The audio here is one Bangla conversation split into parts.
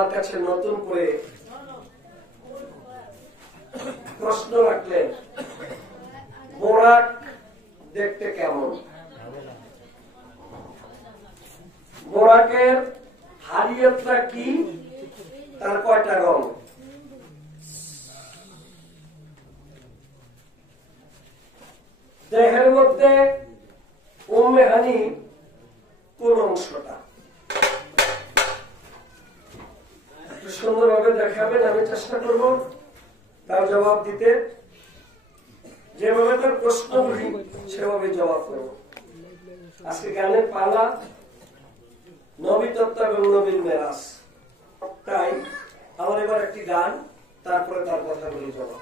আমার কাছে নতুন করে প্রশ্ন রাখলেন, বোরাক দেখতে কেমন? বোরাকের হারিয়তটা কি, তার কয়টা রং? দেহের মধ্যে উম্মে হানি কোন অংশটা? একটু সুন্দরভাবে দেখাবেন, আমি চেষ্টা করব তার জবাব দিতে। যেভাবে তার প্রশ্নগুলি সেভাবে জবাব করব। আজকে গানের পালা নবী তত্ত্ব এবং নবীর মেরাজ, তাই আমার এবার একটি গান, তারপরে তার কথাগুলি জবাব।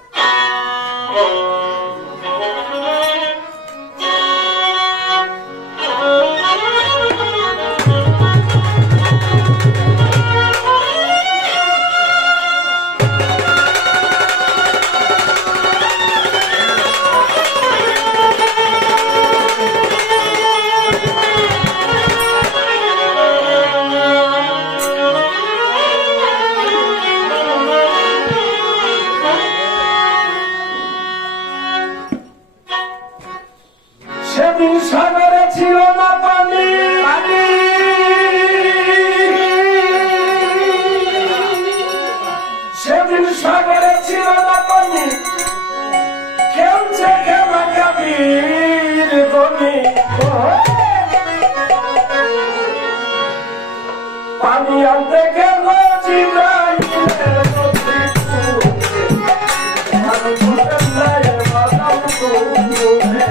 সেদিন সাগরে ছিল না পানি, সেদিন সাগরে ছিল না পানি, খেলছে খেলা কাবির গনি। পানি আনতে গেল জিব্রাইলের নদী, আমি বললাম না এ বাদাম কুমড়ে।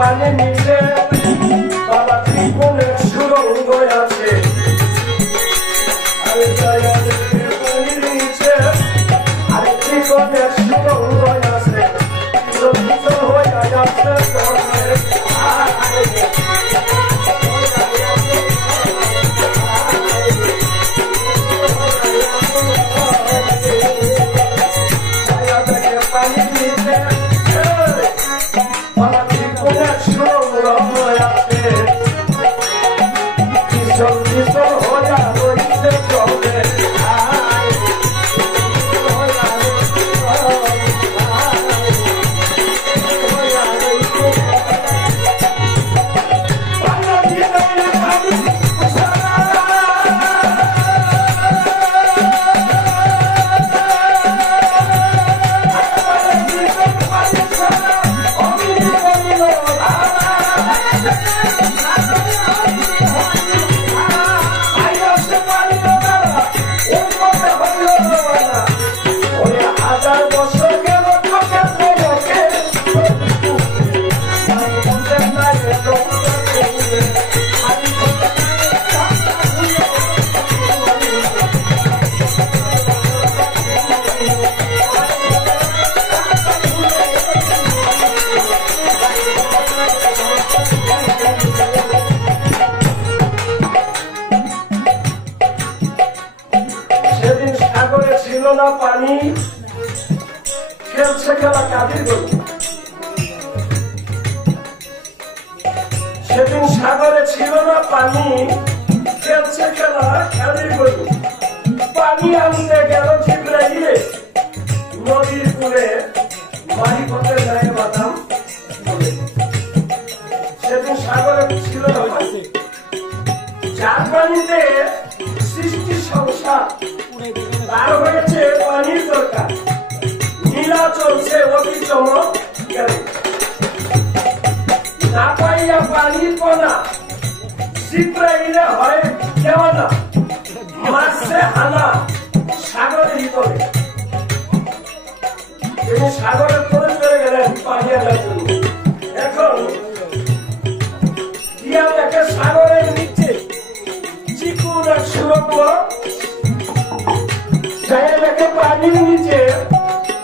পানি নিচে বাবা ত্রিকোণের সুরঙ্গ আছে, আরে পানি নিচে আরে ত্রিকোণের সুরঙ্গ আছে, হয়ে আছে সেদিন সাগরে ছিল না পানি, খেলছে খেলা খেলির বই। পানি আনতে গেল জিব্রাইল নদীর কূলে, বাড়ি করতে যায় বাদাম বলে। সেদিন সাগরে ছিল না পানি, যার পানিতে সৃষ্টি সংসার, তার হয়েছে পানির দরকার। নীলা চলছে অতি চমৎকারে, না পাইয়া পানির কণা জিব্রাইলে হয় কেওয়ানা, মারছে হানা সাগরের ভিতরে। তিনি সাগরের তলে চলে গেলেন পানি আনার জন্য। এখন গিয়া দেখে সাগরের নিচে চিকুন এক সুরঙ্গ, যাই দেখে পানির নিচে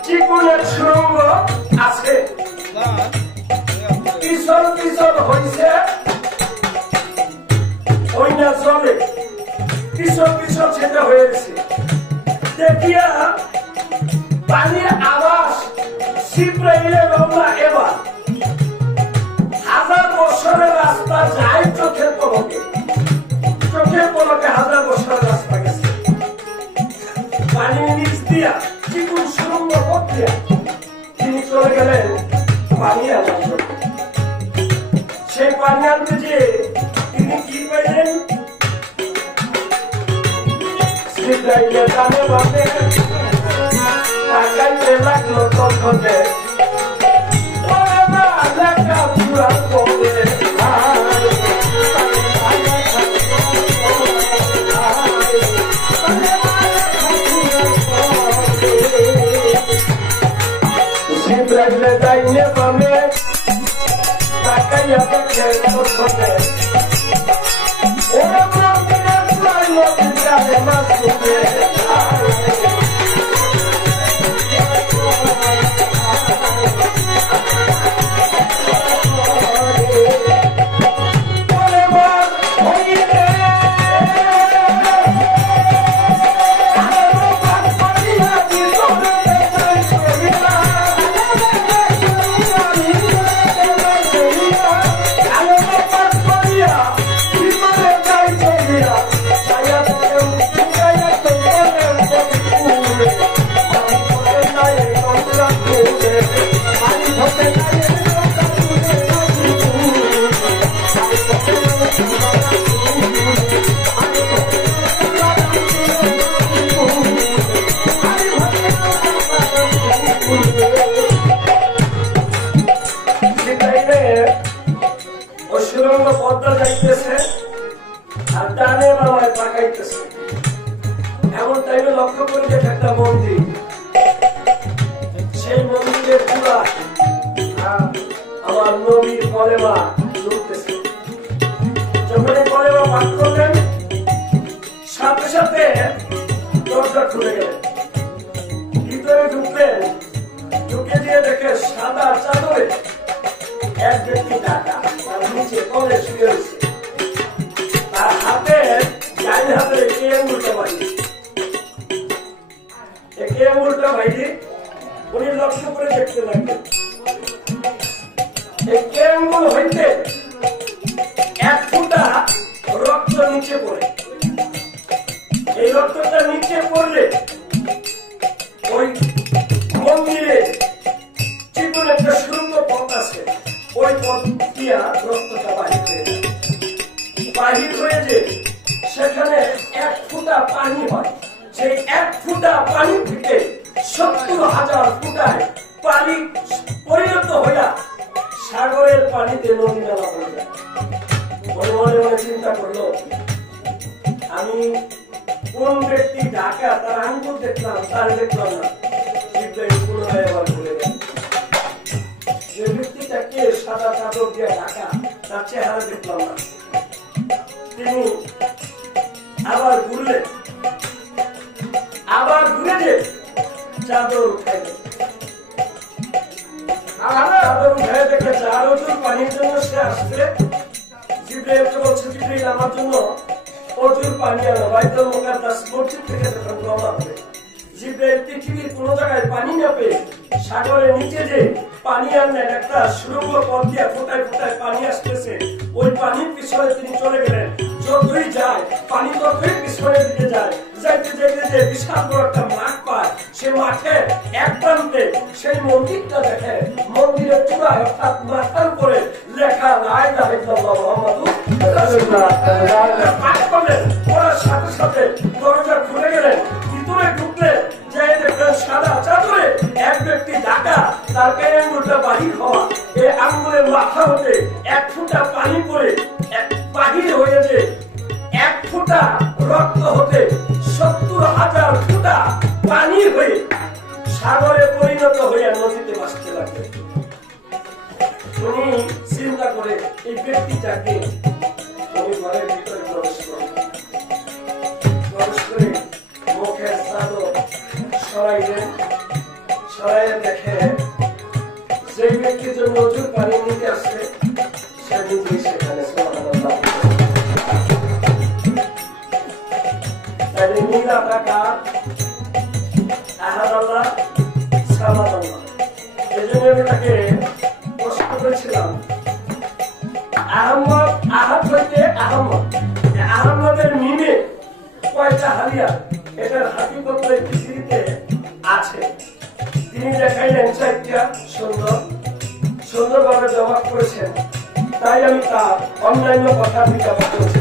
চিকুন এক সুরঙ্গ আছে। পিছল পিছল হয়েছে ওই না জলে, পিছল পিছল সেটা হয়েছে। দেখিয়া পানির আওয়াজ জিব্রাইলে রওনা। এবার 1000 বছরের রাস্তা যায় চোখের পলকে, চোখের পলকে 1000 বছরের রাস্তা গেছে। পানির নিচ দিয়া চিকুন সুরঙ্গ পথ দিয়া তিনি চলে গেলেন পানি আনার জন্য। সেই পানি আনতে যে তিনি কি পাইলেন? জিব্রাইলে ডানে বামে তাকাইতে লাগলো তখনে, ওরে না লেখা পুরা পড়ে। জিব্রাইলে ডাইনে বামে তাকাইয়া দেখে তখনে, ওরে মন্দিরে চাইলো বিদ্যারে মাসুমে। পদ্মা যাইতেছে আর ডানে বাবায় তাকাইতেছে। এমন টাইমে লক্ষ্য করে দেখে একটা মন্দির, সেই মন্দিরের পুরা আমার নবীর কলেমা ঢুকতেছে। যখন এই কলেমা পাঠ করলেন সাথে সাথে দরজা খুলে গেলেন, ভিতরে ঢুকলেন। ঢুকে দিয়ে দেখে সাদা চাদরে এক ব্যক্তি টাকা তার নিচে কলে শুয়ে রয়েছে, তার হাতে ডাইন হাতে একে আঙুলটা বাইরে, একে আঙুলটা বাইরে। উনি লক্ষ্য করে দেখতে লাগলেন একে আঙুল হইতে 1 ফোঁটা রক্ত নিচে পড়ে। এই রক্তটা নিচে পড়লে ওই মন্দিরে চিকুন একটা সুরঙ্গ পথ আছে, ওই পথ দিয়া রক্তটা বাহির হয়ে যে সেখানে 1 ফোঁটা পানি হয়। সেই 1 ফোঁটা পানি থেকে 70,000 ফোঁটায় পানি পরিণত হইয়া সাগরের পানিতে নদী নালা হয়ে যায়। মনে মনে মনে চিন্তা করলো, আমি কোন ব্যক্তি ঢাকা তার আঙ্গুল দেখলাম, তার দেখলাম না। পুনরায় আবার ভুলে গেল যে ব্যক্তিটা কে সাদা চাদর দিয়ে ঢাকা, তার চেহারা দেখলাম না। তিনি আবার ঘুরলেন, আবার ঘুরে যে চাদর উঠাইলেন। চাদর উঠাই দেখেছে আরো দূর পানির জন্য সে আসছে। জিব্রাইলকে বলছে, জিব্রাইল আমার জন্য প্রচুর পানি আনো। বাইতুল মুকাদ্দাস মসজিদ থেকে যখন রওনা হবে, জিব্রাইল পৃথিবীর কোন জায়গায় পানি না পেয়ে সাগরের নিচে যে পানি আনলেন, একটা সুরঙ্গ পথ দিয়ে ফোটায় ফোটায় পানি আসতেছে, ওই পানির পিছনে তিনি চলে গেলেন। যতই যায় পানি ততই পিছনের দিকে যায়, যাইতে যাইতে যে বিশাল বড় একটা মাঠ পায়, সে মাঠে এক প্রান্তে সেই মন্দিরটা দেখে, মন্দিরের চূড়ায় অর্থাৎ মাথার উপরে লেখা লা ইলাহা ইল্লাল্লাহ মুহাম্মাদুর রাসূলুল্লাহ। পাঠ করলেন, পড়ার সাথে সাথে দরজা খুলে গেলেন, ভিতরে ঢুকলেন, যাই দেখলেন সাদা চাদরে এক ব্যক্তি ঢাকা, তার গায়ে আঙ্গুলটা বাহির হওয়া, এই আঙ্গুলের মাথা হতে এক ফোঁটা পানি পড়ে বাহির হয়েছে, এক ফোঁটা রক্ত হতে ৭০,০০০ ফোঁটা পানি হয়ে সাগরে পরিণত হইয়া নদীতে ভাসতে লাগবে। উনি চিন্তা করে এই ব্যক্তিটাকে উনি ঘরের ভিতরে প্রবেশ করে মুখের চাদর সরাইলেন, সরাইয়ে দেখে যে ব্যক্তি জন্য নজর পানি নিতে আসছে সে নিজেই সেখানে সুবহানাল্লাহ। তাহলে নীলা টাকা আহাদ আল্লাহ সামাদ আল্লাহ। এই জন্য আমি তাকে প্রশ্ন করেছিলাম, আহমদ আহাদ হইতে আহমদ, আহমদের মিমে কয়টা হালিয়া, এটার হাকিকত এই পৃথিবীতে আছে। তিনি দেখাইলেন ৪টা, সুন্দরভাবে জবাব করেছেন। তাই আমি তার অন্যান্য কথা বিজ্ঞাপন করেছি।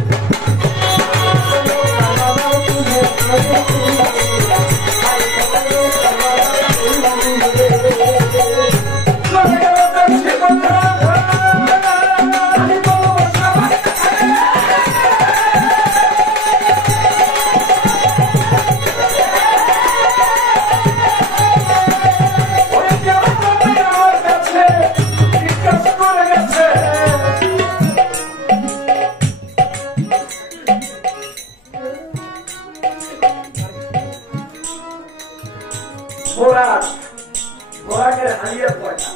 বোরাকের হালিয়া কয়টা?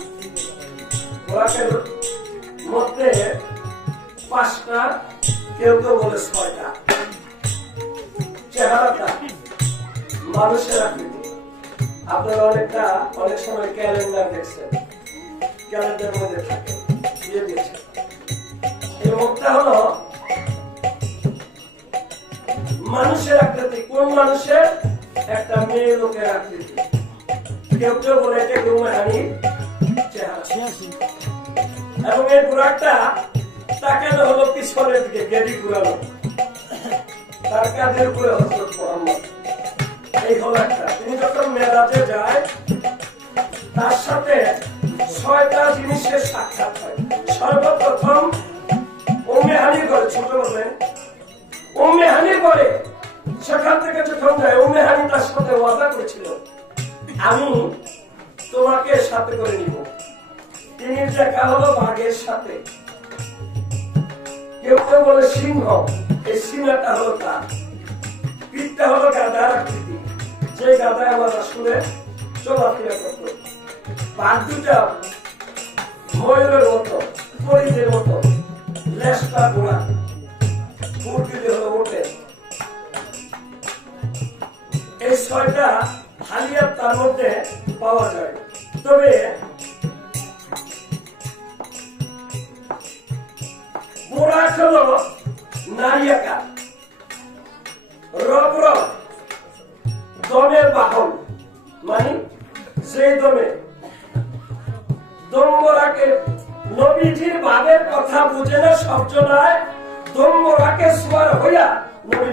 বোরাকের মধ্যে ৫টা, কেউ কেউ বলে ৬টা। চেহারাটা মানুষের আকৃতি। আপনারা অনেক সময় ক্যালেন্ডার দেখছেন, ক্যালেন্ডার মধ্যে থাকে দিয়ে দিয়েছে। এই মুখটা হলো মানুষের আকৃতি। কোন মানুষের? একটা মেয়ে লোকের আকৃতি। কেউ কেউ বলে এটা গৌমাহানির চেহারা। এবং এই বুড়াটা তাকানো হলো পিছনের দিকে, গেদি ঘুরানো, তার কাঁধের উপরে হযরত মুহাম্মদ। এই হলো একটা। তিনি যখন মেরাজে যায় তার সাথে ৬টা জিনিসের সাক্ষাৎ হয়। সর্বপ্রথম উম্মে হানির ঘরে, ছোট বলে উম্মে হানির ঘরে, সেখান থেকে যখন যায় উম্মে হানি তার সাথে ওয়াদা করেছিল, আমি তোমাকে সাথে করে নিব। তিনি দেখা হলো বাঘের সাথে, কেউ কেউ বলে সিংহ। এই সিংহটা হলো তার, পিঠটা হলো গাধার আকৃতি, যে গাধায় আমার আসলে চলাফেরা করত। বাঘ দুটা ময়ূরের মতো, পরিদের মতো, লেজটা গোড়া, মুরগিতে হলো ওঠে। এই ৬টা হালিয়া তার মধ্যে পাওয়া যায়। তবে বোরাক হলো নারী আকার, রব রব, দমের বাহন, মানে যে দমে দম্বরাকে নবীজির ভাবের কথা বুঝে না সবজনায়, দম্বরাকে সোয়ার হইয়া নবী